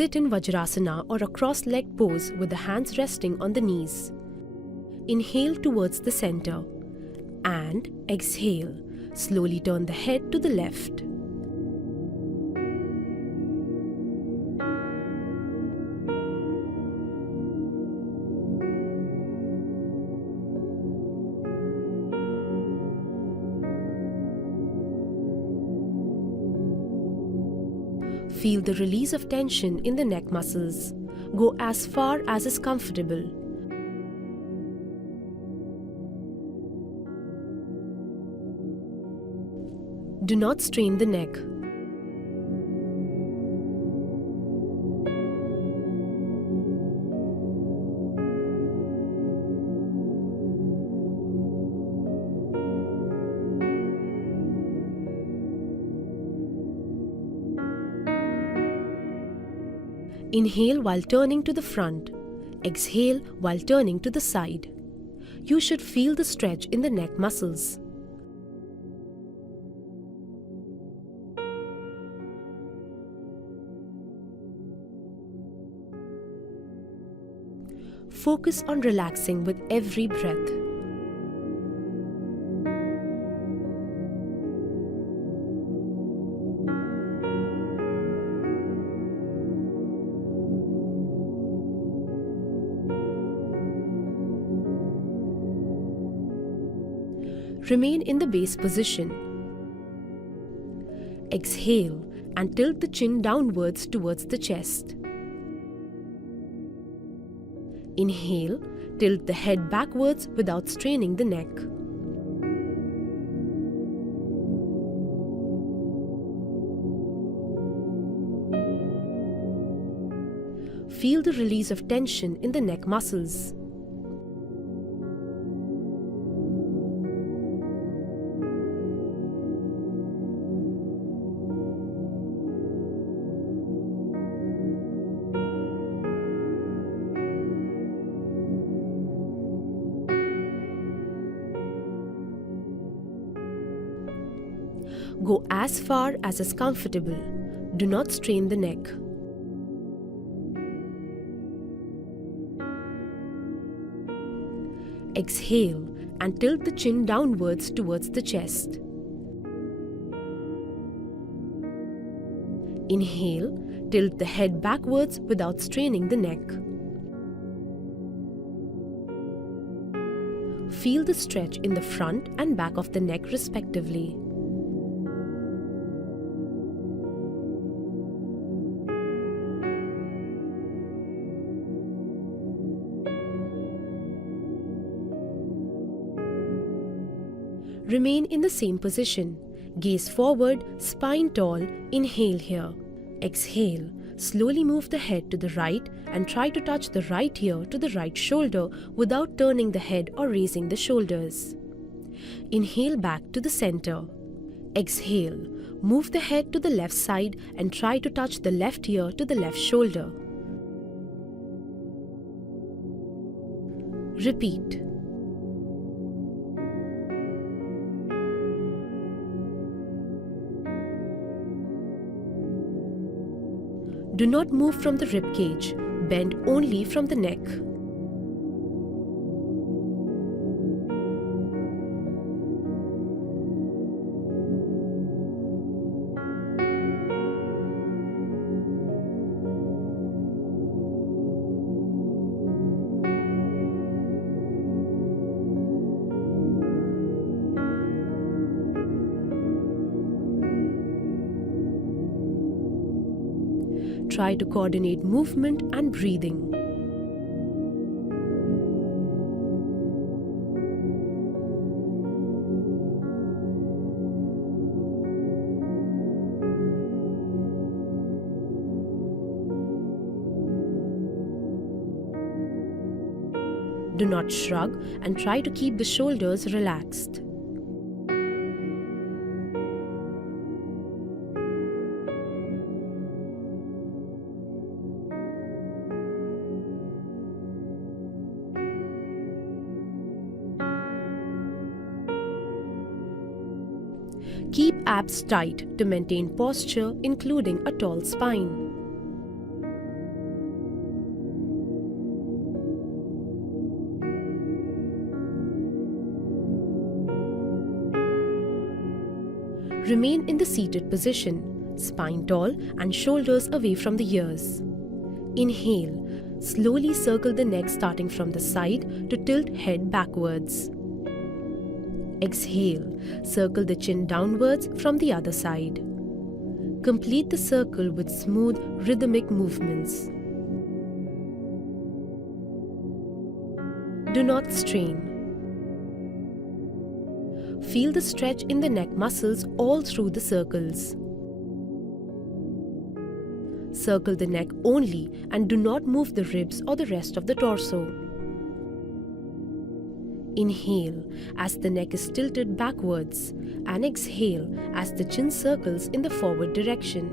Sit in Vajrasana or a cross-legged pose with the hands resting on the knees. Inhale towards the center and exhale. Slowly turn the head to the left. Feel the release of tension in the neck muscles. Go as far as is comfortable. Do not strain the neck. Inhale while turning to the front. Exhale while turning to the side. You should feel the stretch in the neck muscles. Focus on relaxing with every breath. Remain in the base position. Exhale and tilt the chin downwards towards the chest. Inhale, tilt the head backwards without straining the neck. Feel the release of tension in the neck muscles. Go as far as is comfortable. Do not strain the neck. Exhale and tilt the chin downwards towards the chest. Inhale, tilt the head backwards without straining the neck. Feel the stretch in the front and back of the neck respectively. Remain in the same position. Gaze forward, spine tall. Inhale here. Exhale. Slowly move the head to the right and try to touch the right ear to the right shoulder without turning the head or raising the shoulders. Inhale back to the center. Exhale. Move the head to the left side and try to touch the left ear to the left shoulder. Repeat. Do not move from the rib cage. Bend only from the neck. Try to coordinate movement and breathing. Do not shrug and try to keep the shoulders relaxed. Keep abs tight to maintain posture, including a tall spine. Remain in the seated position, spine tall and shoulders away from the ears. Inhale. Slowly circle the neck starting from the side to tilt head backwards. Exhale. Circle the chin downwards from the other side. Complete the circle with smooth, rhythmic movements. Do not strain. Feel the stretch in the neck muscles all through the circles. Circle the neck only and do not move the ribs or the rest of the torso. Inhale as the neck is tilted backwards and exhale as the chin circles in the forward direction.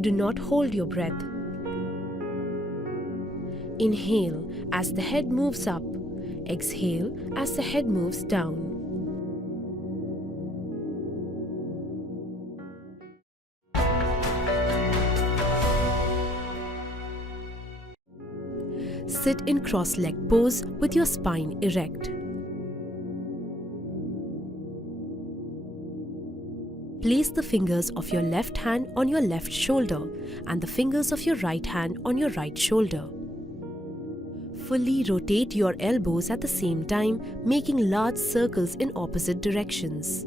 Do not hold your breath. Inhale as the head moves up. Exhale as the head moves down. Sit in cross-legged pose with your spine erect. Place the fingers of your left hand on your left shoulder and the fingers of your right hand on your right shoulder. Fully rotate your elbows at the same time, making large circles in opposite directions.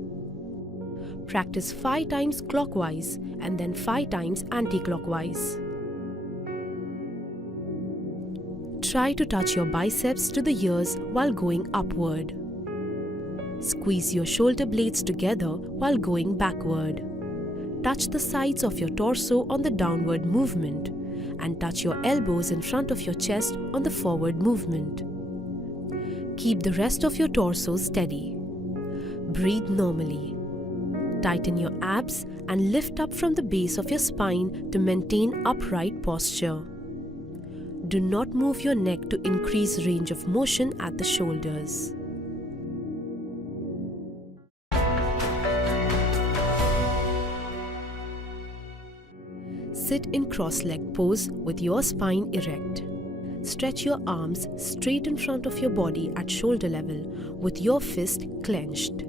Practice 5 times clockwise and then 5 times anti-clockwise. Try to touch your biceps to the ears while going upward. Squeeze your shoulder blades together while going backward. Touch the sides of your torso on the downward movement and touch your elbows in front of your chest on the forward movement. Keep the rest of your torso steady. Breathe normally. Tighten your abs and lift up from the base of your spine to maintain upright posture. Do not move your neck to increase range of motion at the shoulders. Sit in cross-legged pose with your spine erect. Stretch your arms straight in front of your body at shoulder level with your fist clenched.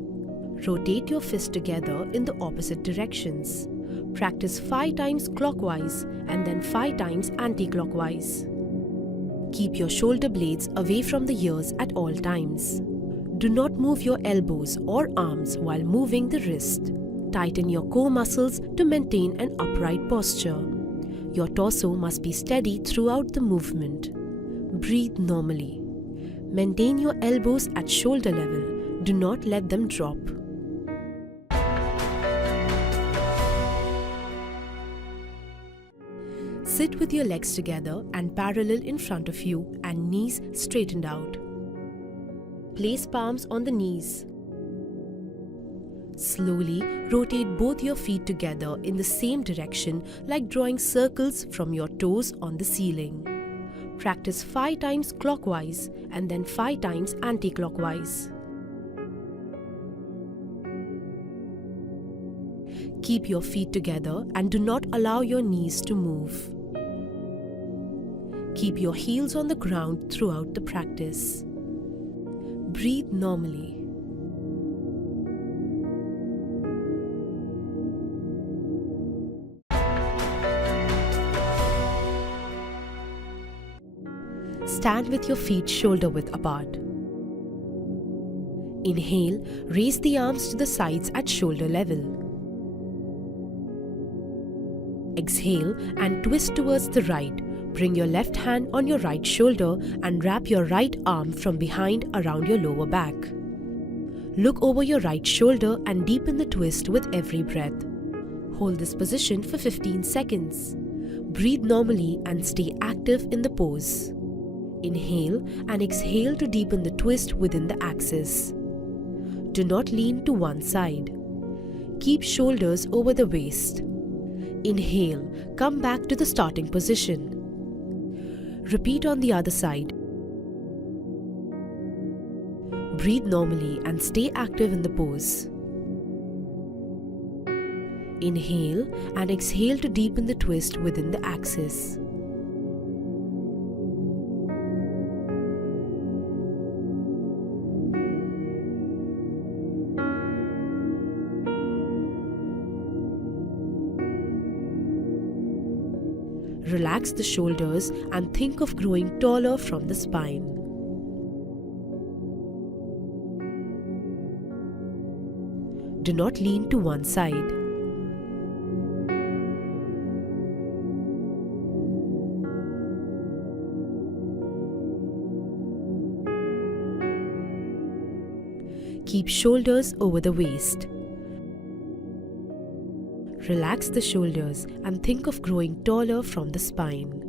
Rotate your fist together in the opposite directions. Practice 5 times clockwise and then 5 times anti-clockwise. Keep your shoulder blades away from the ears at all times. Do not move your elbows or arms while moving the wrist. Tighten your core muscles to maintain an upright posture. Your torso must be steady throughout the movement. Breathe normally. Maintain your elbows at shoulder level. Do not let them drop. Sit with your legs together and parallel in front of you and knees straightened out. Place palms on the knees. Slowly rotate both your feet together in the same direction like drawing circles from your toes on the ceiling. Practice 5 times clockwise and then 5 times anti-clockwise. Keep your feet together and do not allow your knees to move. Keep your heels on the ground throughout the practice. Breathe normally. Stand with your feet shoulder-width apart. Inhale, raise the arms to the sides at shoulder level. Exhale and twist towards the right. Bring your left hand on your right shoulder and wrap your right arm from behind around your lower back. Look over your right shoulder and deepen the twist with every breath. Hold this position for 15 seconds. Breathe normally and stay active in the pose. Inhale and exhale to deepen the twist within the axis. Do not lean to one side. Keep shoulders over the waist. Inhale, come back to the starting position. Repeat on the other side. Breathe normally and stay active in the pose. Inhale and exhale to deepen the twist within the axis. Relax the shoulders and think of growing taller from the spine. Do not lean to one side. Keep shoulders over the waist. Relax the shoulders and think of growing taller from the spine.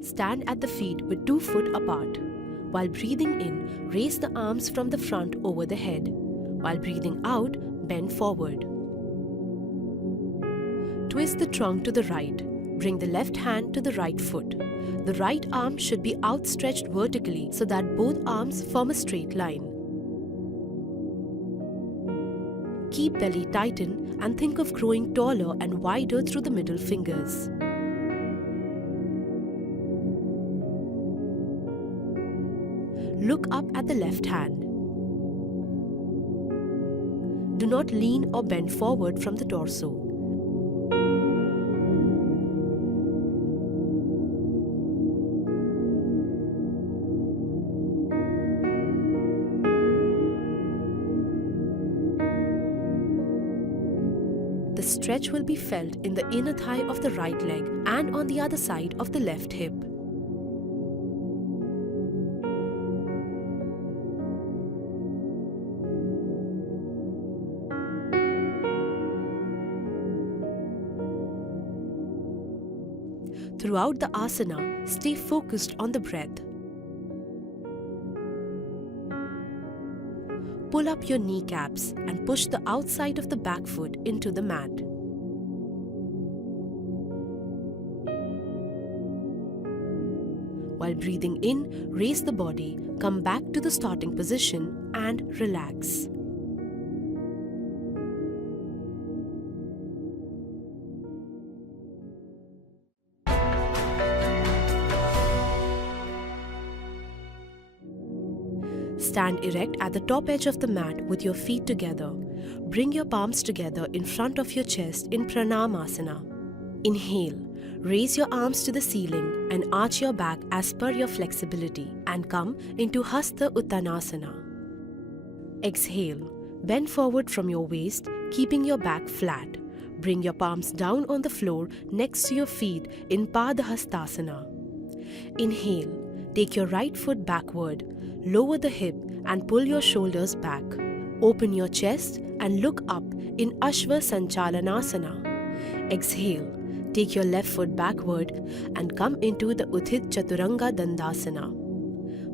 Stand at the feet with 2 feet apart. While breathing in, raise the arms from the front over the head. While breathing out, bend forward. Twist the trunk to the right. Bring the left hand to the right foot. The right arm should be outstretched vertically so that both arms form a straight line. Keep belly tighten and think of growing taller and wider through the middle fingers. Look up at the left hand. Do not lean or bend forward from the torso. The stretch will be felt in the inner thigh of the right leg and on the other side of the left hip. Throughout the asana, stay focused on the breath. Pull up your kneecaps and push the outside of the back foot into the mat. While breathing in, raise the body, come back to the starting position and relax. Stand erect at the top edge of the mat with your feet together. Bring your palms together in front of your chest in Pranamasana. Inhale. Raise your arms to the ceiling and arch your back as per your flexibility and come into Hasta Uttanasana. Exhale. Bend forward from your waist, keeping your back flat. Bring your palms down on the floor next to your feet in Padahastasana. Inhale. Take your right foot backward. Lower the hip and pull your shoulders back. Open your chest and look up in Ashva Sanchalanasana. Exhale. Take your left foot backward and come into the Uthit Chaturanga Dandasana.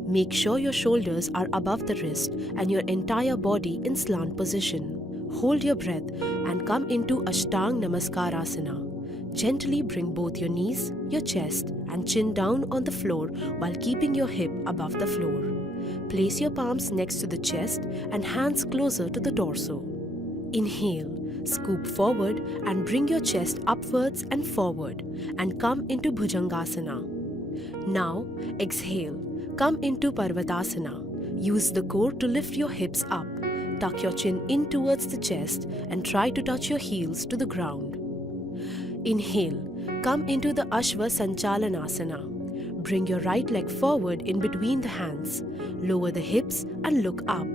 Make sure your shoulders are above the wrist and your entire body in slant position. Hold your breath and come into Ashtang Namaskarasana. Gently bring both your knees, your chest and chin down on the floor while keeping your hip above the floor. Place your palms next to the chest and hands closer to the torso. Inhale, scoop forward and bring your chest upwards and forward and come into Bhujangasana. Now, exhale, come into Parvatasana. Use the core to lift your hips up. Tuck your chin in towards the chest and try to touch your heels to the ground. Inhale, come into the Ashva Sanchalanasana. Bring your right leg forward in between the hands. Lower the hips and look up.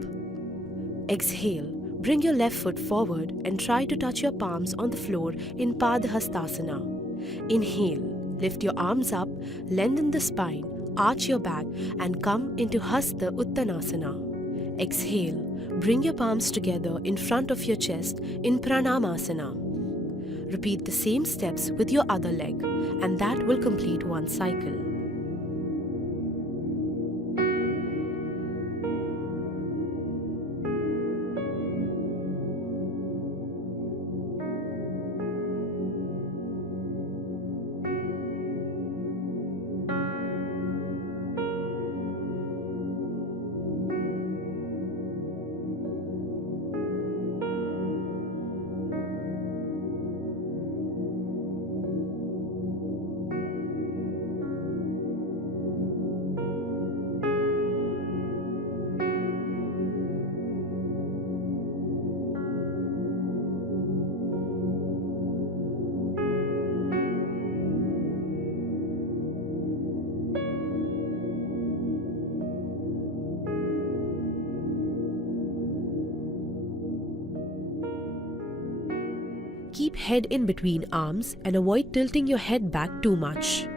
Exhale, bring your left foot forward and try to touch your palms on the floor in Padahastasana. Inhale, lift your arms up, lengthen the spine, arch your back and come into Hasta Uttanasana. Exhale, bring your palms together in front of your chest in Pranamasana. Repeat the same steps with your other leg and that will complete one cycle. head in between arms and avoid tilting your head back too much.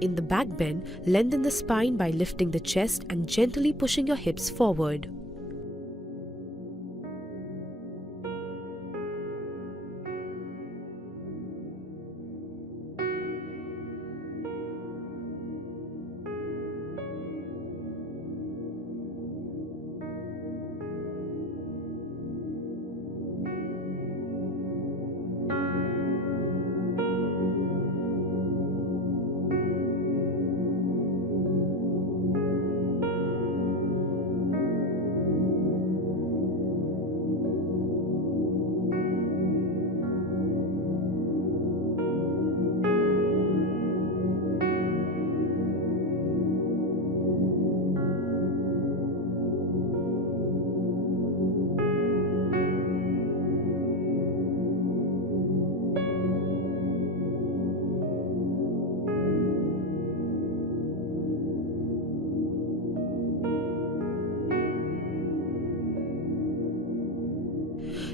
In the back bend, lengthen the spine by lifting the chest and gently pushing your hips forward.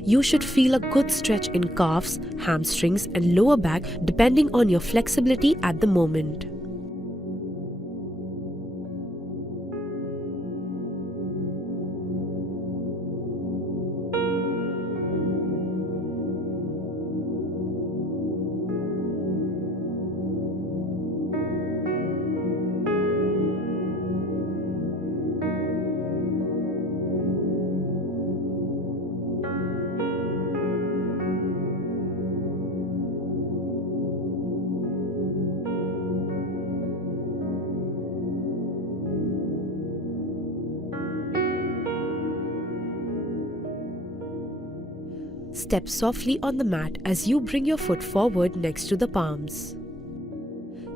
You should feel a good stretch in calves, hamstrings and lower back depending on your flexibility at the moment. Step softly on the mat as you bring your foot forward next to the palms.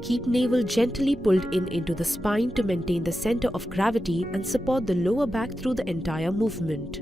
Keep navel gently pulled in into the spine to maintain the center of gravity and support the lower back through the entire movement.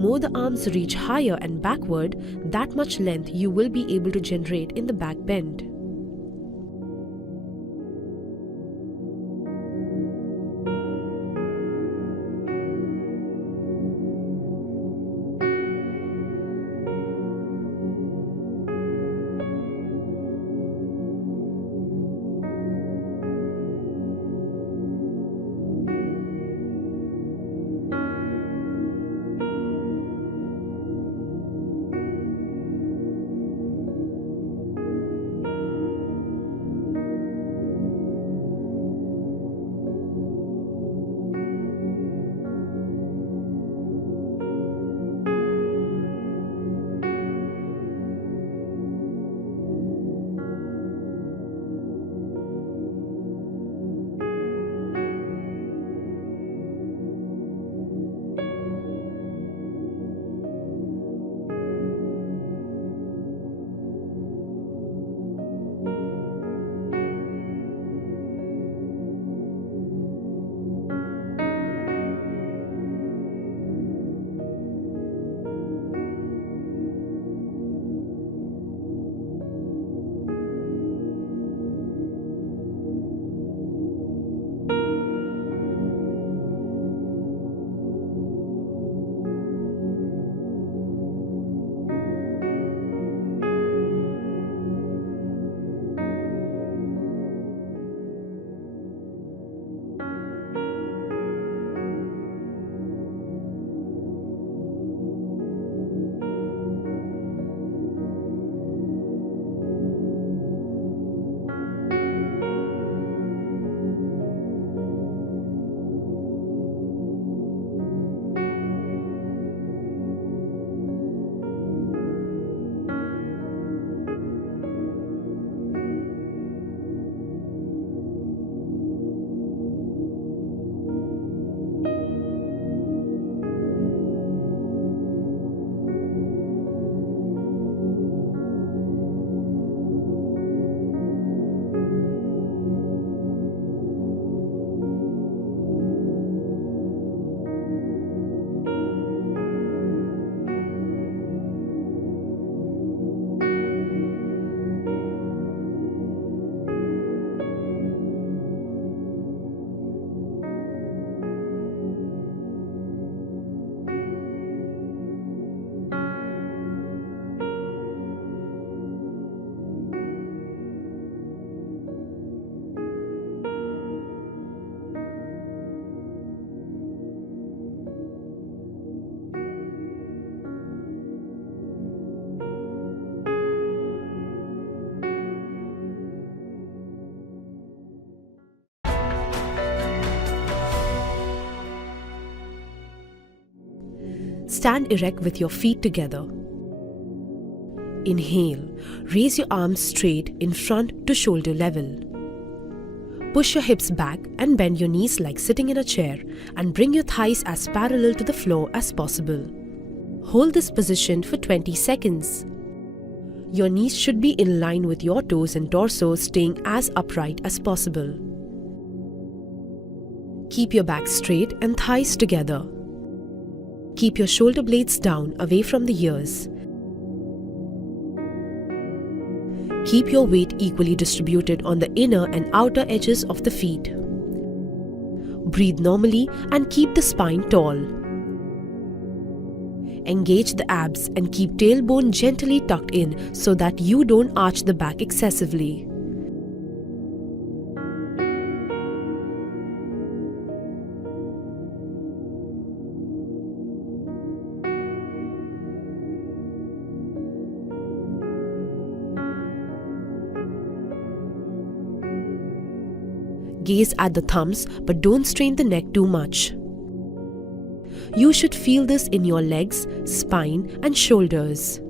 more the arms reach higher and backward, that much length you will be able to generate in the back bend. Stand erect with your feet together. Inhale, raise your arms straight in front to shoulder level. Push your hips back and bend your knees like sitting in a chair and bring your thighs as parallel to the floor as possible. Hold this position for 20 seconds. Your knees should be in line with your toes and torso, staying as upright as possible. Keep your back straight and thighs together. Keep your shoulder blades down away from the ears. Keep your weight equally distributed on the inner and outer edges of the feet. Breathe normally and keep the spine tall. Engage the abs and keep tailbone gently tucked in so that you don't arch the back excessively. Gaze at the thumbs, but don't strain the neck too much. You should feel this in your legs, spine, and shoulders.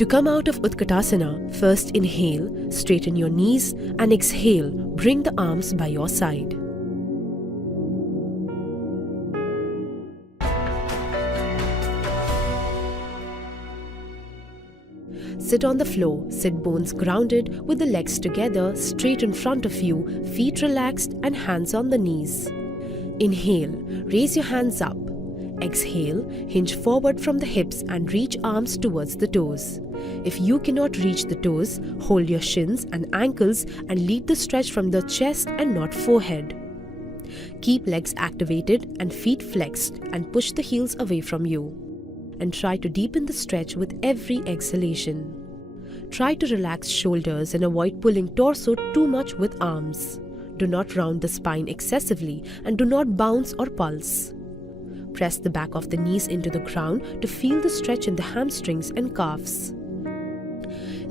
To come out of Utkatasana, first inhale, straighten your knees, and exhale, bring the arms by your side. Sit on the floor, sit bones grounded with the legs together, straight in front of you, feet relaxed and hands on the knees. Inhale, raise your hands up. Exhale, hinge forward from the hips and reach arms towards the toes. If you cannot reach the toes, hold your shins and ankles and lead the stretch from the chest and not forehead. Keep legs activated and feet flexed and push the heels away from you. And try to deepen the stretch with every exhalation. Try to relax shoulders and avoid pulling torso too much with arms. Do not round the spine excessively and do not bounce or pulse. Press the back of the knees into the ground to feel the stretch in the hamstrings and calves.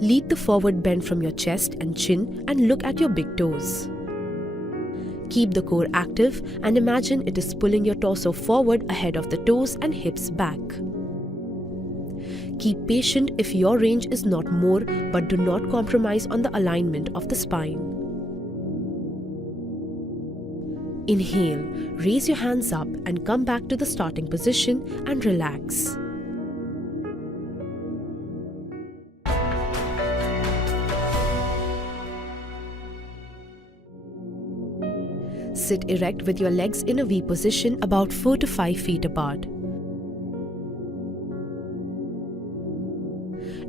Lead the forward bend from your chest and chin and look at your big toes. Keep the core active and imagine it is pulling your torso forward ahead of the toes and hips back. Keep patient if your range is not more, but do not compromise on the alignment of the spine. Inhale, raise your hands up and come back to the starting position and relax. Sit erect with your legs in a V position about 4 to 5 feet apart.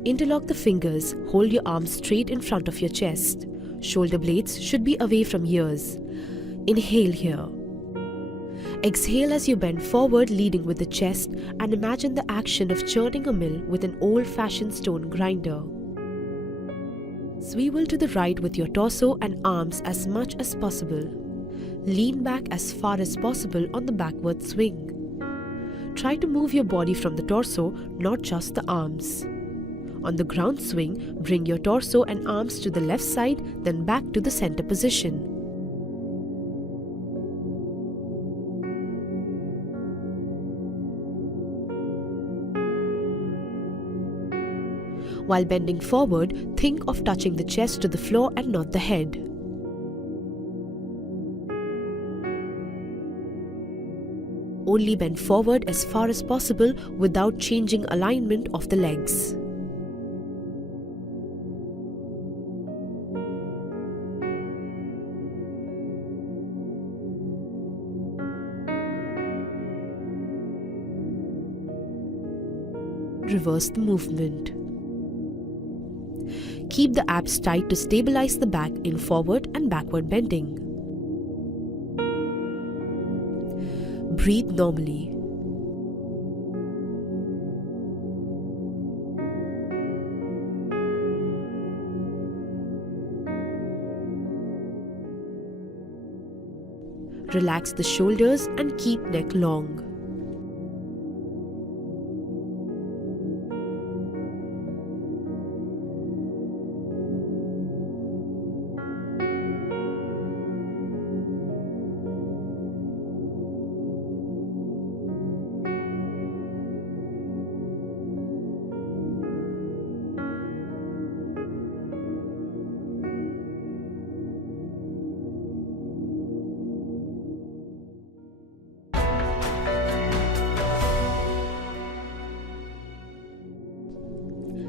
Interlock the fingers, hold your arms straight in front of your chest. Shoulder blades should be away from ears. Inhale here. Exhale as you bend forward, leading with the chest, and imagine the action of churning a mill with an old-fashioned stone grinder. Swivel to the right with your torso and arms as much as possible. Lean back as far as possible on the backward swing. Try to move your body from the torso, not just the arms. On the ground swing, bring your torso and arms to the left side, then back to the center position. While bending forward, think of touching the chest to the floor and not the head. Only bend forward as far as possible without changing alignment of the legs. Reverse the movement. Keep the abs tight to stabilize the back in forward and backward bending. Breathe normally. Relax the shoulders and keep neck long.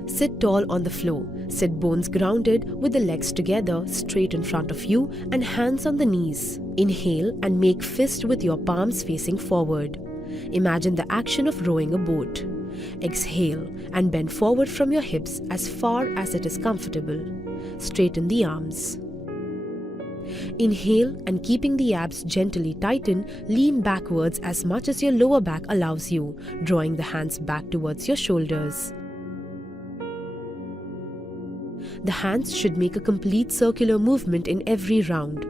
Sit tall on the floor. Sit bones grounded with the legs together, straight in front of you and hands on the knees. Inhale and make fist with your palms facing forward. Imagine the action of rowing a boat. Exhale and bend forward from your hips as far as it is comfortable. Straighten the arms. Inhale and keeping the abs gently tighten, lean backwards as much as your lower back allows you, drawing the hands back towards your shoulders. The hands should make a complete circular movement in every round.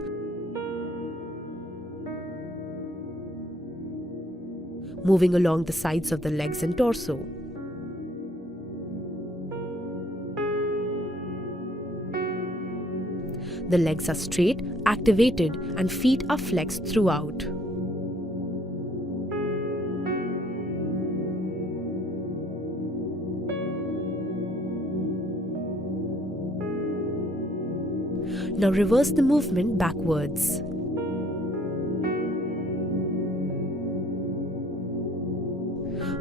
Moving along the sides of the legs and torso. The legs are straight, activated, and feet are flexed throughout. Now reverse the movement backwards.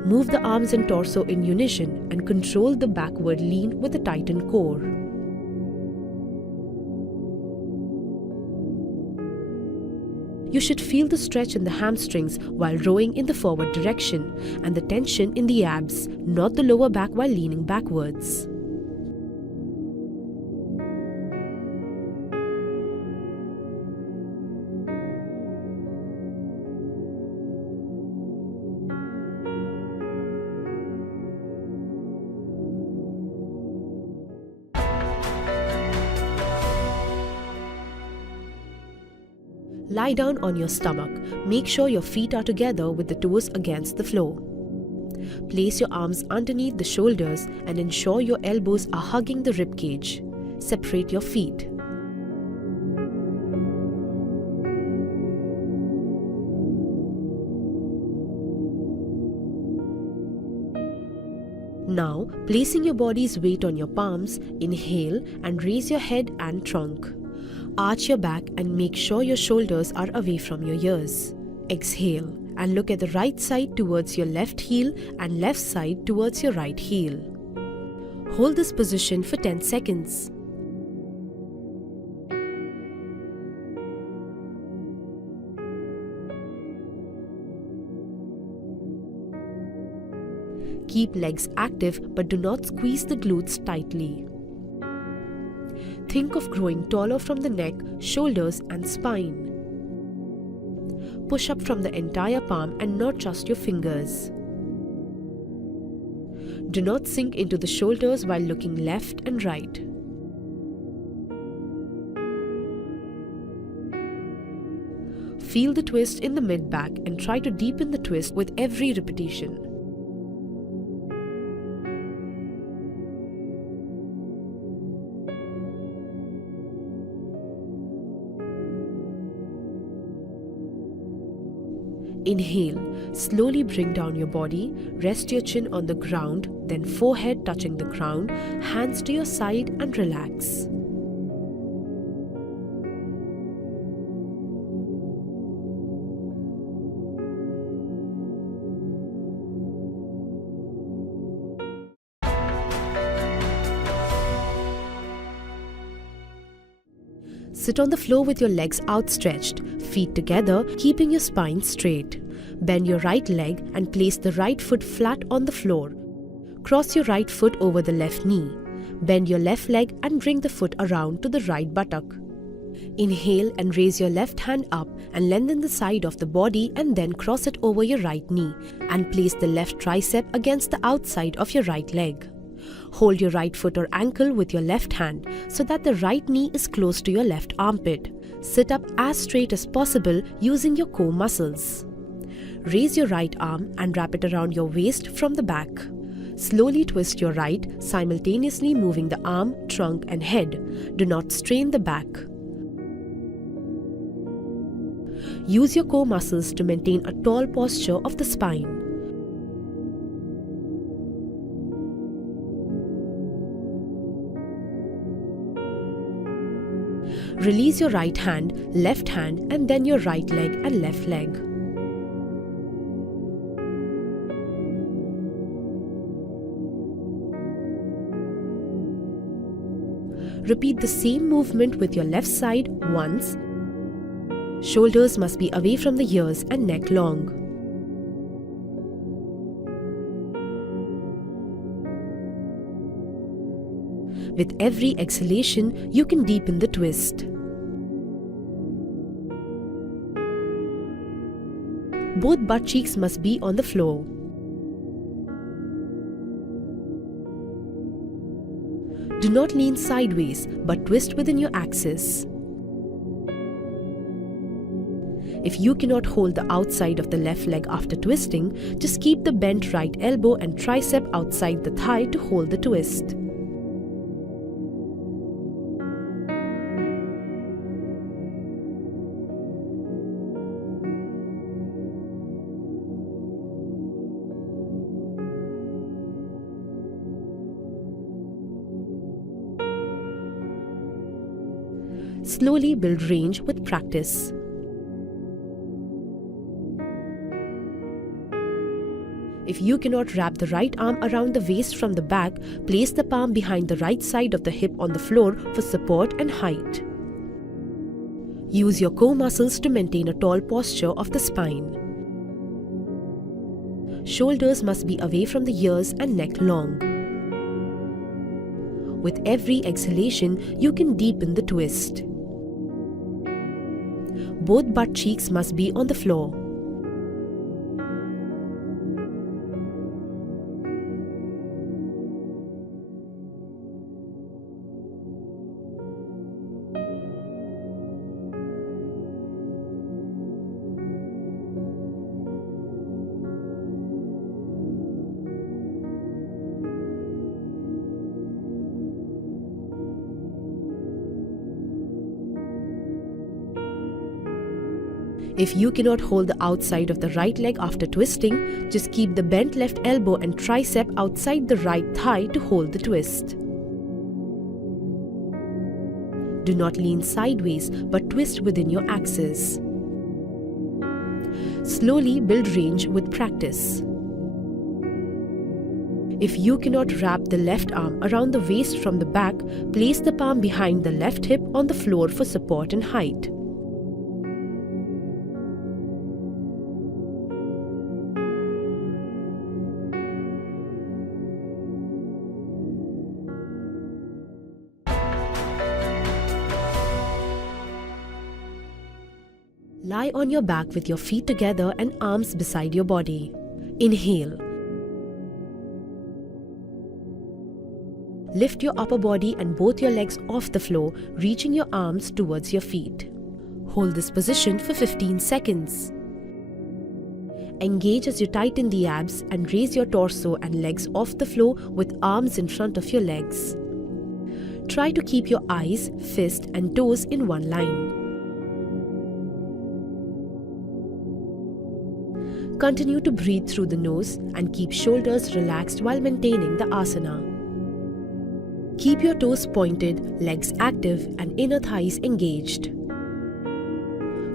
Move the arms and torso in unison and control the backward lean with a tightened core. You should feel the stretch in the hamstrings while rowing in the forward direction and the tension in the abs, not the lower back while leaning backwards. Lie down on your stomach. Make sure your feet are together with the toes against the floor. Place your arms underneath the shoulders and ensure your elbows are hugging the rib cage. Separate your feet. Now, placing your body's weight on your palms, inhale and raise your head and trunk. Arch your back and make sure your shoulders are away from your ears. Exhale and look at the right side towards your left heel and left side towards your right heel. Hold this position for 10 seconds. Keep legs active but do not squeeze the glutes tightly. Think of growing taller from the neck, shoulders and spine. Push up from the entire palm and not just your fingers. Do not sink into the shoulders while looking left and right. Feel the twist in the mid-back and try to deepen the twist with every repetition. Inhale, slowly bring down your body, rest your chin on the ground, then forehead touching the ground, hands to your side and relax. Sit on the floor with your legs outstretched, feet together, keeping your spine straight. Bend your right leg and place the right foot flat on the floor. Cross your right foot over the left knee. Bend your left leg and bring the foot around to the right buttock. Inhale and raise your left hand up and lengthen the side of the body and then cross it over your right knee and place the left tricep against the outside of your right leg. Hold your right foot or ankle with your left hand so that the right knee is close to your left armpit. Sit up as straight as possible using your core muscles. Raise your right arm and wrap it around your waist from the back. Slowly twist your right, simultaneously moving the arm, trunk and head. Do not strain the back. Use your core muscles to maintain a tall posture of the spine. Release your right hand and then your right leg and left leg. Repeat the same movement with your left side once. Shoulders must be away from the ears and neck long. With every exhalation, you can deepen the twist. Both butt cheeks must be on the floor. Do not lean sideways, but twist within your axis. If you cannot hold the outside of the left leg after twisting, just keep the bent right elbow and tricep outside the thigh to hold the twist. slowly build range with practice. If you cannot wrap the right arm around the waist from the back, place the palm behind the right side of the hip on the floor for support and height. Use your core muscles to maintain a tall posture of the spine. Shoulders must be away from the ears and neck long. With every exhalation, you can deepen the twist. Both butt cheeks must be on the floor. If you cannot hold the outside of the right leg after twisting, just keep the bent left elbow and tricep outside the right thigh to hold the twist. Do not lean sideways but twist within your axis. Slowly build range with practice. If you cannot wrap the left arm around the waist from the back, place the palm behind the left hip on the floor for support and height. Lie on your back with your feet together and arms beside your body. Inhale. Lift your upper body and both your legs off the floor, reaching your arms towards your feet. Hold this position for 15 seconds. Engage as you tighten the abs and raise your torso and legs off the floor with arms in front of your legs. Try to keep your eyes, fist and toes in one line. Continue to breathe through the nose and keep shoulders relaxed while maintaining the asana. Keep your toes pointed, legs active and inner thighs engaged.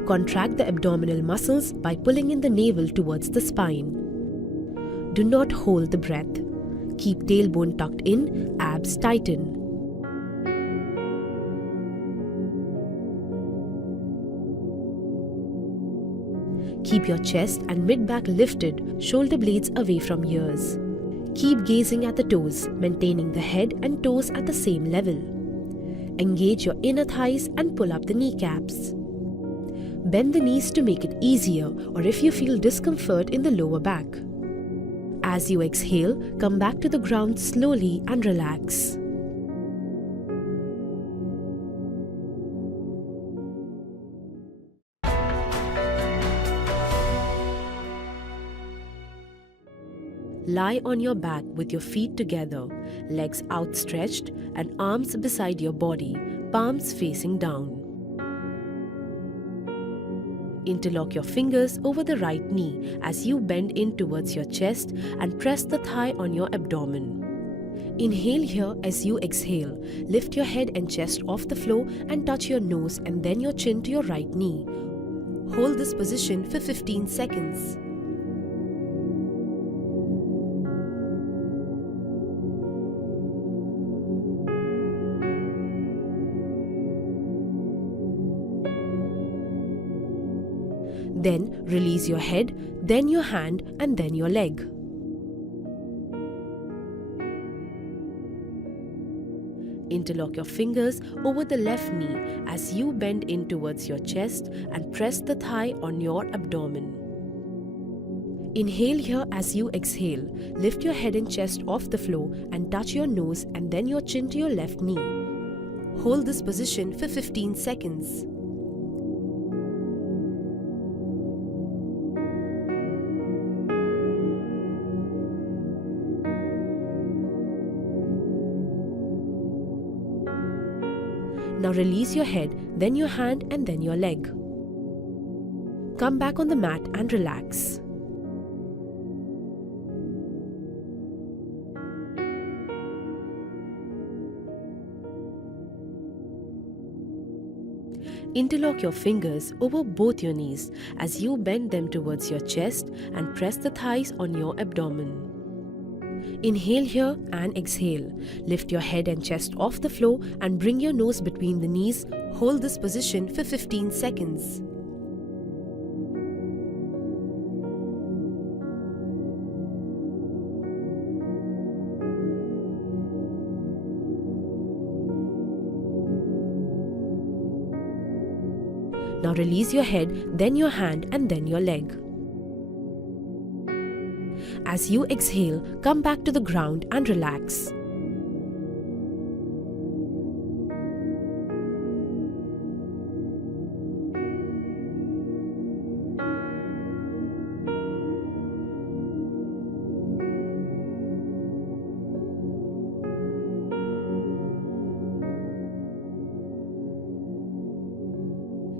Contract the abdominal muscles by pulling in the navel towards the spine. Do not hold the breath. Keep tailbone tucked in, abs tighten. Keep your chest and mid-back lifted, shoulder blades away from ears. Keep gazing at the toes, maintaining the head and toes at the same level. Engage your inner thighs and pull up the kneecaps. Bend the knees to make it easier, or if you feel discomfort in the lower back. As you exhale, come back to the ground slowly and relax. Lie on your back with your feet together, legs outstretched and arms beside your body, palms facing down. Interlock your fingers over the right knee as you bend in towards your chest and press the thigh on your abdomen. Inhale here as you exhale. Lift your head and chest off the floor and touch your nose and then your chin to your right knee. Hold this position for 15 seconds. Then release your head, then your hand and then your leg. Interlock your fingers over the left knee as you bend in towards your chest and press the thigh on your abdomen. Inhale here as you exhale. Lift your head and chest off the floor and touch your nose and then your chin to your left knee. Hold this position for 15 seconds. Now release your head, then your hand and then your leg. Come back on the mat and relax. Interlock your fingers over both your knees as you bend them towards your chest and press the thighs on your abdomen. Inhale here and exhale. Lift your head and chest off the floor and bring your nose between the knees. Hold this position for 15 seconds. Now release your head, then your hand and then your leg. As you exhale, come back to the ground and relax.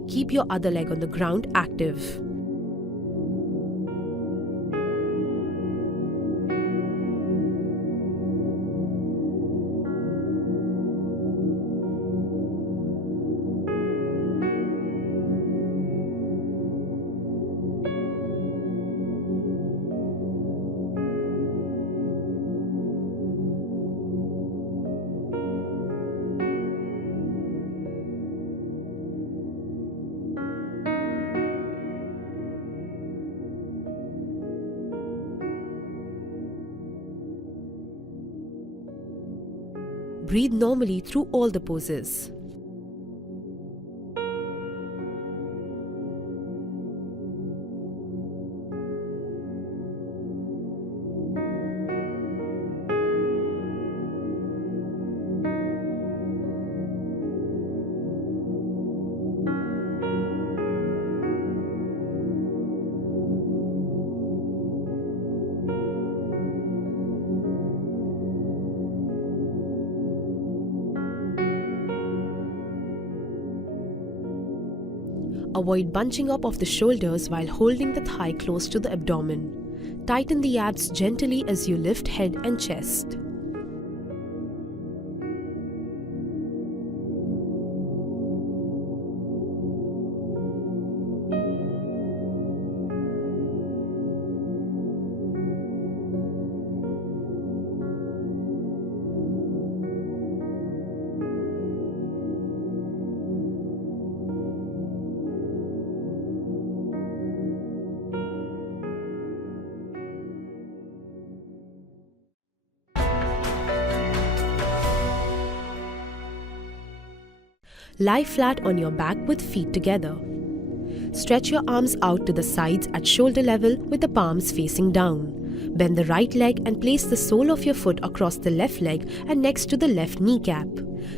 Keep your other leg on the ground active. Breathe normally through all the poses. Avoid bunching up of the shoulders while holding the thigh close to the abdomen. Tighten the abs gently as you lift head and chest. Lie flat on your back with feet together. Stretch your arms out to the sides at shoulder level with the palms facing down. Bend the right leg and place the sole of your foot across the left leg and next to the left kneecap.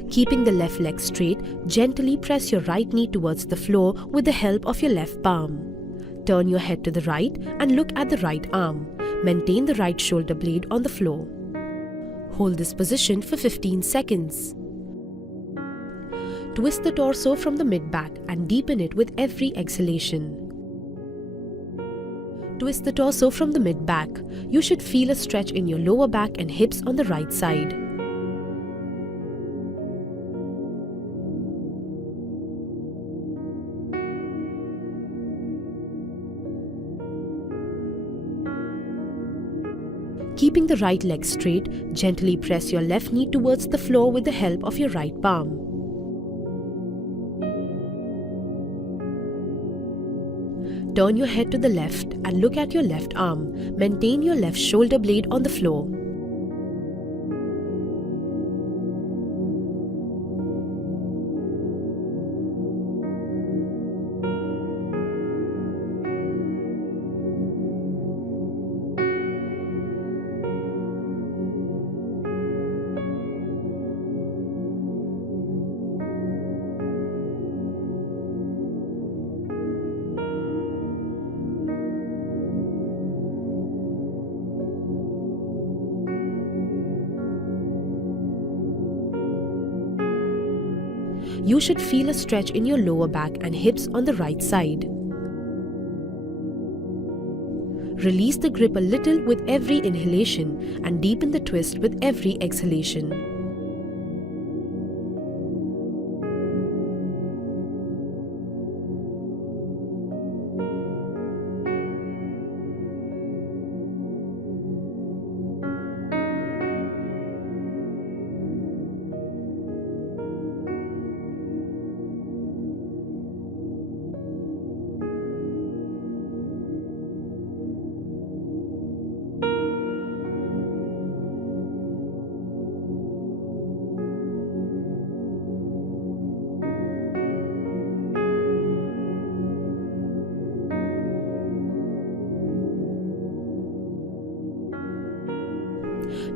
Keeping the left leg straight, gently press your right knee towards the floor with the help of your left palm. Turn your head to the right and look at the right arm. Maintain the right shoulder blade on the floor. Hold this position for 15 seconds. Twist the torso from the mid-back and deepen it with every exhalation. Twist the torso from the mid-back. You should feel a stretch in your lower back and hips on the right side. Keeping the right leg straight, gently press your left knee towards the floor with the help of your right palm. Turn your head to the left and look at your left arm. Maintain your left shoulder blade on the floor. You should feel a stretch in your lower back and hips on the right side. Release the grip a little with every inhalation and deepen the twist with every exhalation.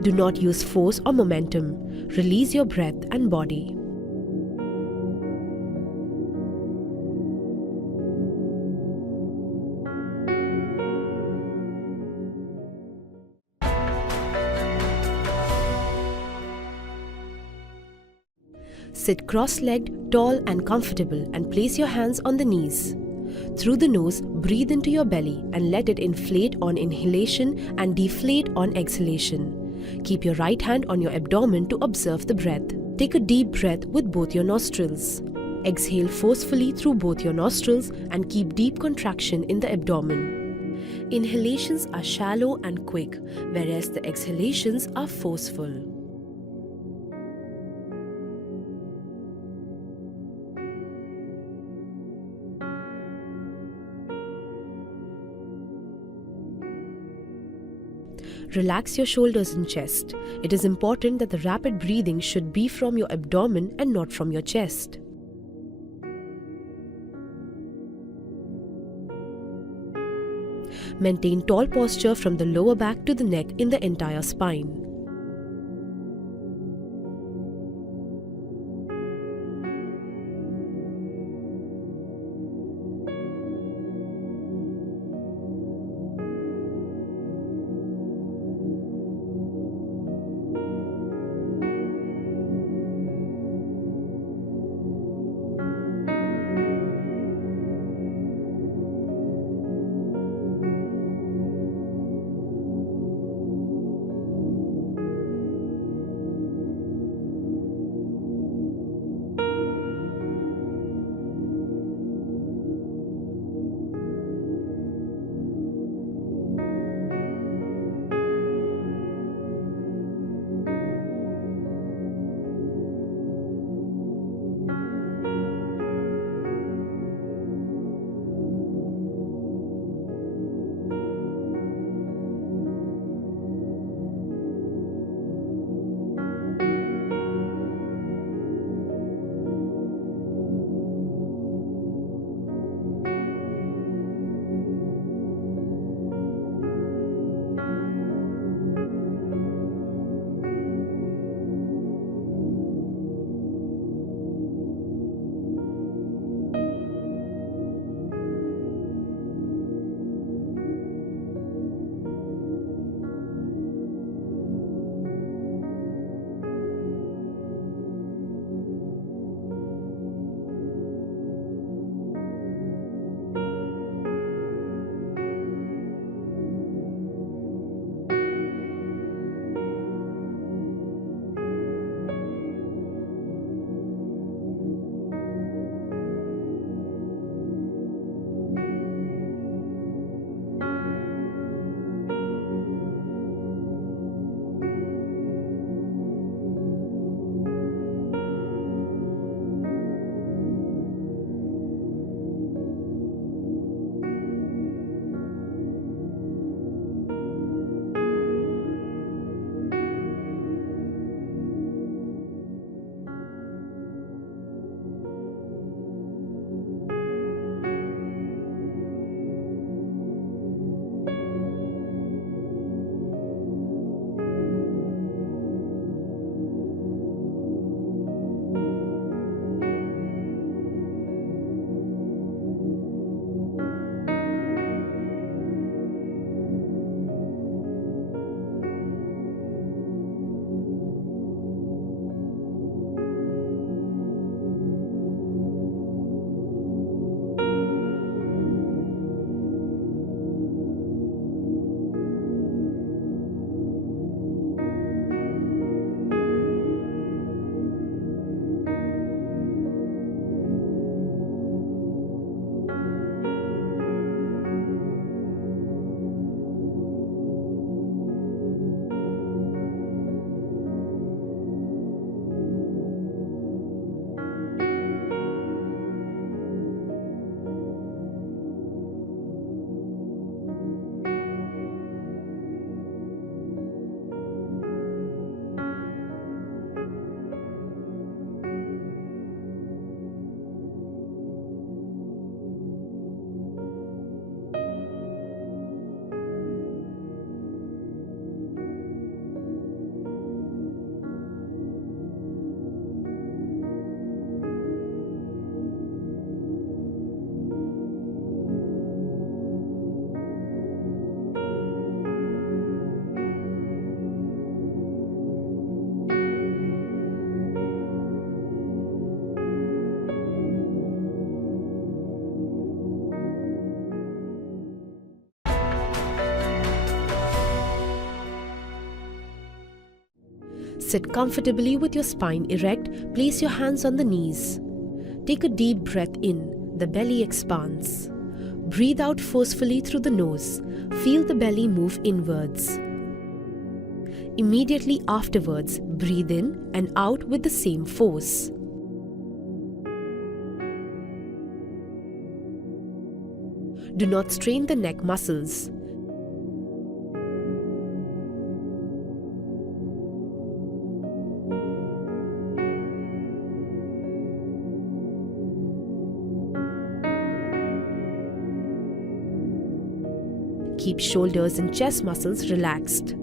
Do not use force or momentum. Release your breath and body. Sit cross-legged, tall and comfortable, and place your hands on the knees. Through the nose, breathe into your belly and let it inflate on inhalation and deflate on exhalation. Keep your right hand on your abdomen to observe the breath. Take a deep breath with both your nostrils. Exhale forcefully through both your nostrils and keep deep contraction in the abdomen. Inhalations are shallow and quick, whereas the exhalations are forceful. Relax your shoulders and chest. It is important that the rapid breathing should be from your abdomen and not from your chest. Maintain tall posture from the lower back to the neck in the entire spine. Sit comfortably with your spine erect. Place your hands on the knees. Take a deep breath in. The belly expands. Breathe out forcefully through the nose. Feel the belly move inwards. Immediately afterwards, breathe in and out with the same force. Do not strain the neck muscles. Keep shoulders and chest muscles relaxed.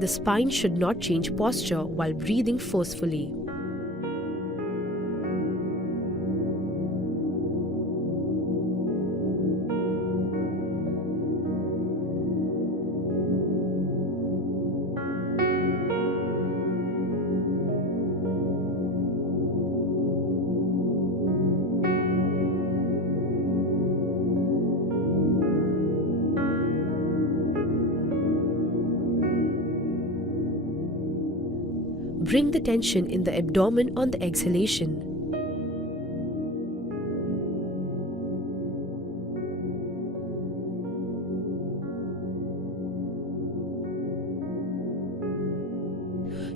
The spine should not change posture while breathing forcefully. Bring the tension in the abdomen on the exhalation.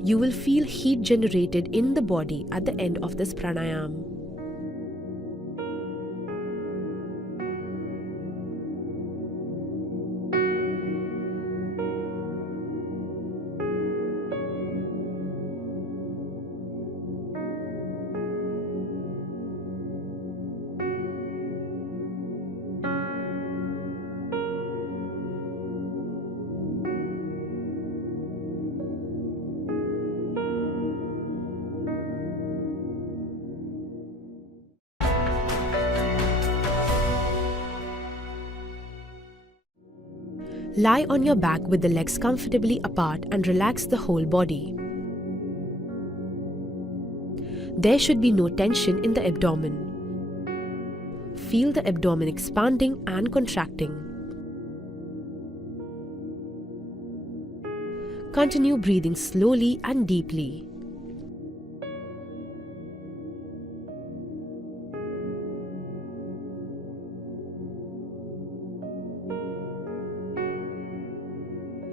You will feel heat generated in the body at the end of this pranayama. Lie on your back with the legs comfortably apart and relax the whole body. There should be no tension in the abdomen. Feel the abdomen expanding and contracting. Continue breathing slowly and deeply.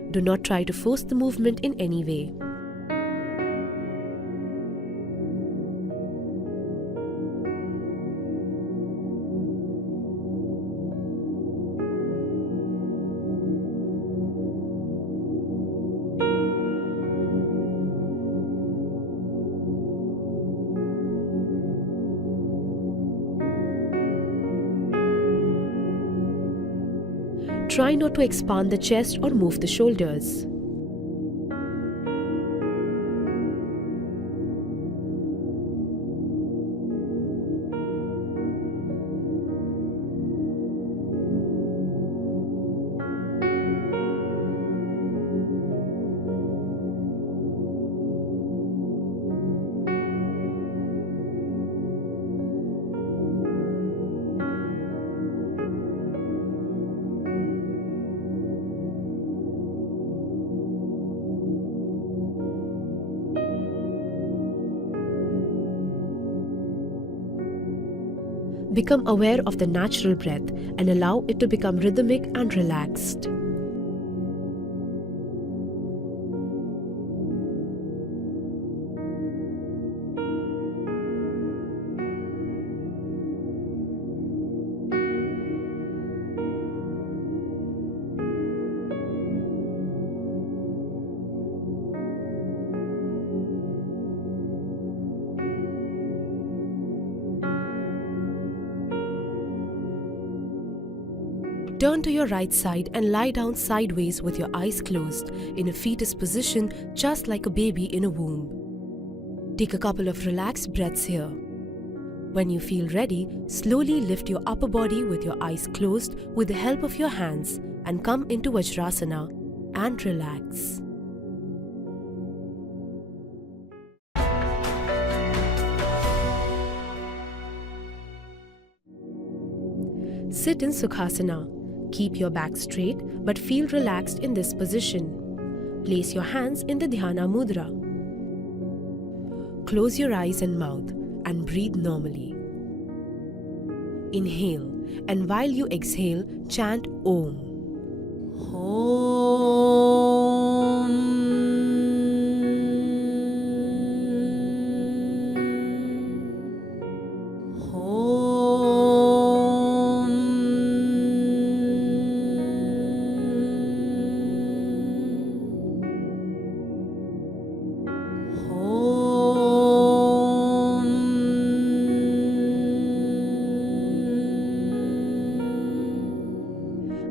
Do not try to force the movement in any way. Try not to expand the chest or move the shoulders. Become aware of the natural breath and allow it to become rhythmic and relaxed. Turn to your right side and lie down sideways with your eyes closed in a fetus position, just like a baby in a womb. Take a couple of relaxed breaths here. When you feel ready, slowly lift your upper body with your eyes closed with the help of your hands and come into Vajrasana and relax. Sit in Sukhasana. Keep your back straight but feel relaxed in this position. Place your hands in the Dhyana Mudra. Close your eyes and mouth and breathe normally. Inhale, and while you exhale, chant Om.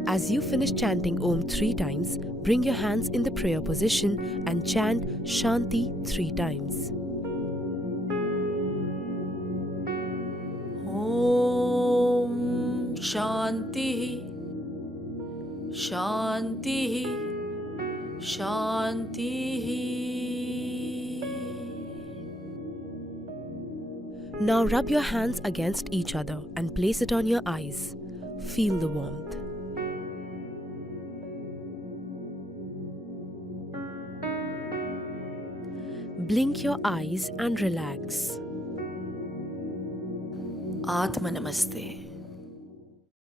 As you finish chanting Om 3 times, bring your hands in the prayer position and chant Shanti 3 times. Om Shanti Shanti Shanti. Now rub your hands against each other and place it on your eyes. Feel the warmth. Blink your eyes and relax. Atma Namaste.